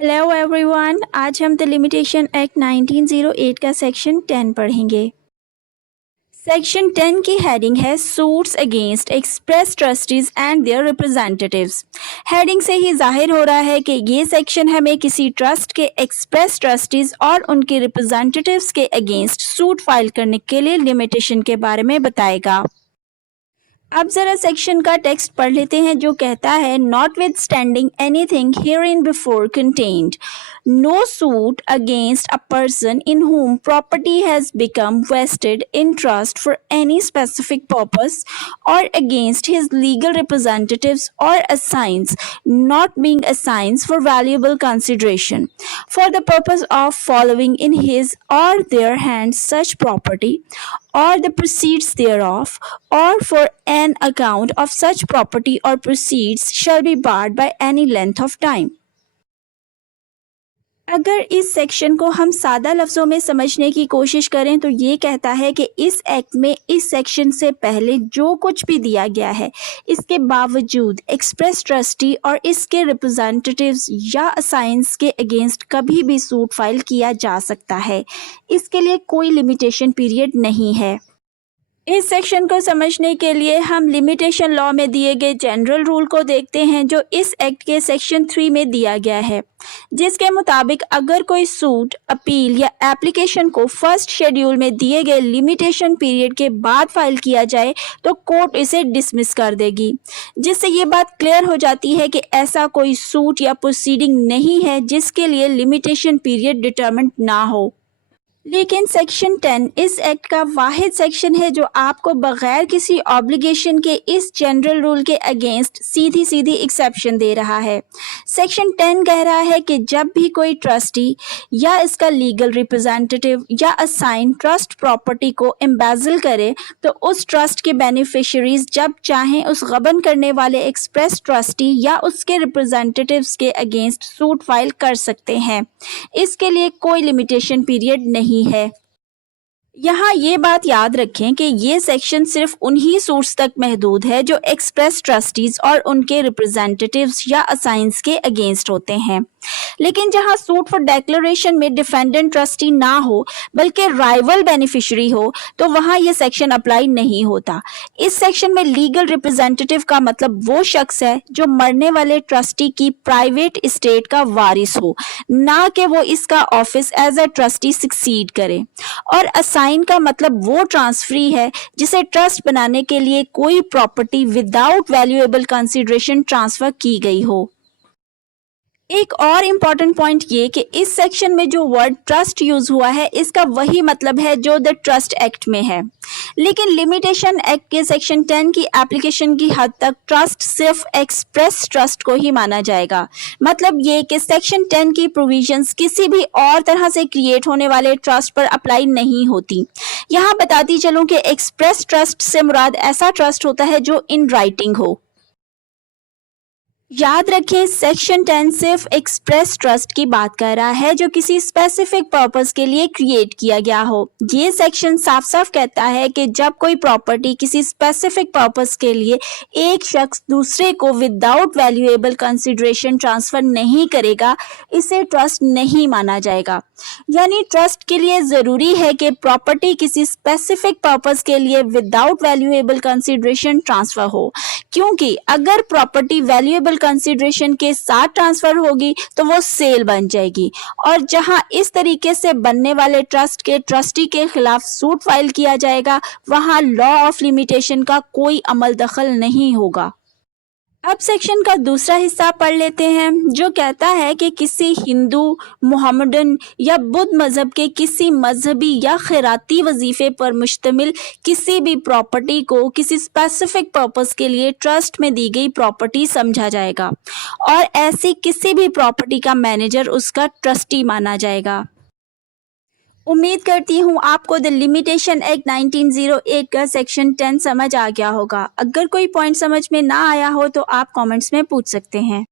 Hello everyone, आज हम the limitation act 1908 का सेक्शन 10 पढ़ेंगे। सेक्शन 10 की हेडिंग है suits against express trustees and their representatives. Heading से ही जाहिर हो रहा है कि ये सेक्शन हमें किसी ट्रस्ट के एक्सप्रेस ट्रस्टीज और उनके रिप्रेजेंटेटिव्स के अगेंस्ट सूट फाइल करने के लिए लिमिटेशन के बारे में बताएगा। अब जरा सेक्शन का टेक्स्ट पढ़ लेते हैं जो कहता है notwithstanding anything hereinbefore contained, no suit against a person in whom property has become vested in trust for any specific purpose or against his legal representatives or assigns not being assigns for valuable consideration for the purpose of following in his or their hands such property or the proceeds thereof, or for an account of such property or proceeds shall be barred by any length of time. अगर इस section को हम सादा लफ्ज़ों में समझने की कोशिश करें तो ये कहता है कि इस एक्ट में इस सेक्शन से पहले जो कुछ भी दिया गया है इसके बावजूद एक्सप्रेस ट्रस्टी और इसके रिप्रेजेंटेटिव्स या असाइंस के अगेंस्ट कभी भी सूट फाइल किया जा सकता है। इसके लिए कोई लिमिटेशन पीरियड नहीं है। इस सेक्शन को समझने के लिए हम लिमिटेशन लॉ में दिए गए जनरल रूल को देखते हैं जो इस एक्ट के सेक्शन 3 में दिया गया है, जिसके मुताबिक अगर कोई सूट, अपील या एप्लीकेशन को फर्स्ट शेड्यूल में दिए गए लिमिटेशन पीरियड के बाद फाइल किया जाए तो कोर्ट इसे डिसमिस कर देगी, जिससे ये बात क्लियर हो जाती है कि ऐसा कोई सूट या प्रोसीडिंग नहीं है जिसके लिए लिमिटेशन पीरियड डिटरमिन्ड ना हो। लेकिन सेक्शन 10 इस एक्ट का वाहिद सेक्शन है जो आपको बगैर किसी ऑब्लिगेशन के इस जनरल रूल के अगेंस्ट सीधी सीधी एक्सेप्शन दे रहा है। सेक्शन 10 कह रहा है कि जब भी कोई ट्रस्टी या इसका लीगल रिप्रेजेंटेटिव या असाइन ट्रस्ट प्रॉपर्टी को एम्बेजल करे तो उस ट्रस्ट के बेनिफिशरीज जब चाहें उस गबन करने वाले एक्सप्रेस ट्रस्टी या उसके रिप्रेजेंटेटिव्स के अगेंस्ट सूट फाइल कर सकते हैं। इसके लिए कोई लिमिटेशन पीरियड नहीं है। यहाँ ये बात याद रखें कि ये सेक्शन सिर्फ उन्हीं सूट्स तक महदूद है जो एक्सप्रेस ट्रस्टीज और उनके रिप्रेजेंटेटिव्स या असाइंस के अगेंस्ट होते हैं। लेकिन जहाँ सूट फॉर डिक्लेरेशन में डिफेंडेंट ट्रस्टी ना हो बल्कि राइवल बेनिफिशियरी हो तो वहाँ ये सेक्शन अप्लाई नहीं होता। इस सेक्शन में लीगल रिप्रेजेंटेटिव का मतलब वो शख्स है जो मरने वाले ट्रस्टी की प्राइवेट एस्टेट का वारिस हो, ना कि वो इसका office as a trustee succeed करे। और असाइन का मतलब वो ट्रांसफरी है जिसे ट्रस्ट बनाने के लिए कोई property without valuable consideration transfer की गई हो। एक और इम्पॉर्टेंट पॉइंट ये कि इस सेक्शन में जो वर्ड ट्रस्ट यूज हुआ है इसका वही मतलब है जो द ट्रस्ट एक्ट में है। लेकिन लिमिटेशन एक्ट के सेक्शन 10 की एप्लीकेशन की हद तक ट्रस्ट सिर्फ एक्सप्रेस ट्रस्ट को ही माना जाएगा। मतलब ये कि सेक्शन 10 की प्रोविजंस किसी भी और तरह से क्रिएट होने वाले ट्रस्ट पर अप्लाई नहीं होती। यहाँ बताती चलूं कि एक्सप्रेस ट्रस्ट से मुराद ऐसा ट्रस्ट होता है जो इन राइटिंग हो। याद रखें सेक्शन 10 सिर्फ एक्सप्रेस ट्रस्ट की बात कर रहा है जो किसी स्पेसिफिक पर्पस के लिए क्रिएट किया गया हो। ये सेक्शन साफ साफ कहता है कि जब कोई प्रॉपर्टी किसी स्पेसिफिक पर्पस के लिए एक शख्स दूसरे को विदाउट वैल्यूएबल कंसिडरेशन ट्रांसफर नहीं करेगा इसे ट्रस्ट नहीं माना जाएगा। यानी ट्रस्ट के लिए जरूरी है कि प्रॉपर्टी किसी स्पेसिफिक पर्पस के लिए विदाउट वैल्यूएबल कंसिडरेशन ट्रांसफर हो, क्योंकि अगर प्रॉपर्टी वैल्यूएबल कंसिडरेशन के साथ ट्रांसफर होगी तो वो सेल बन जाएगी और जहां इस तरीके से बनने वाले ट्रस्ट के ट्रस्टी के खिलाफ सूट फाइल किया जाएगा वहां लॉ ऑफ लिमिटेशन का कोई अमल दखल नहीं होगा। अब सेक्शन का दूसरा हिस्सा पढ़ लेते हैं जो कहता है कि किसी हिंदू, मोहम्मदन या बुद्ध मजहब के किसी मजहबी या खैराती वजीफे पर मुश्तमिल किसी भी प्रॉपर्टी को किसी स्पेसिफिक पर्पस के लिए ट्रस्ट में दी गई प्रॉपर्टी समझा जाएगा और ऐसी किसी भी प्रॉपर्टी का मैनेजर उसका ट्रस्टी माना जाएगा। उम्मीद करती हूँ आपको द लिमिटेशन एक्ट 1908 का सेक्शन 10 समझ आ गया होगा। अगर कोई पॉइंट समझ में ना आया हो तो आप कमेंट्स में पूछ सकते हैं।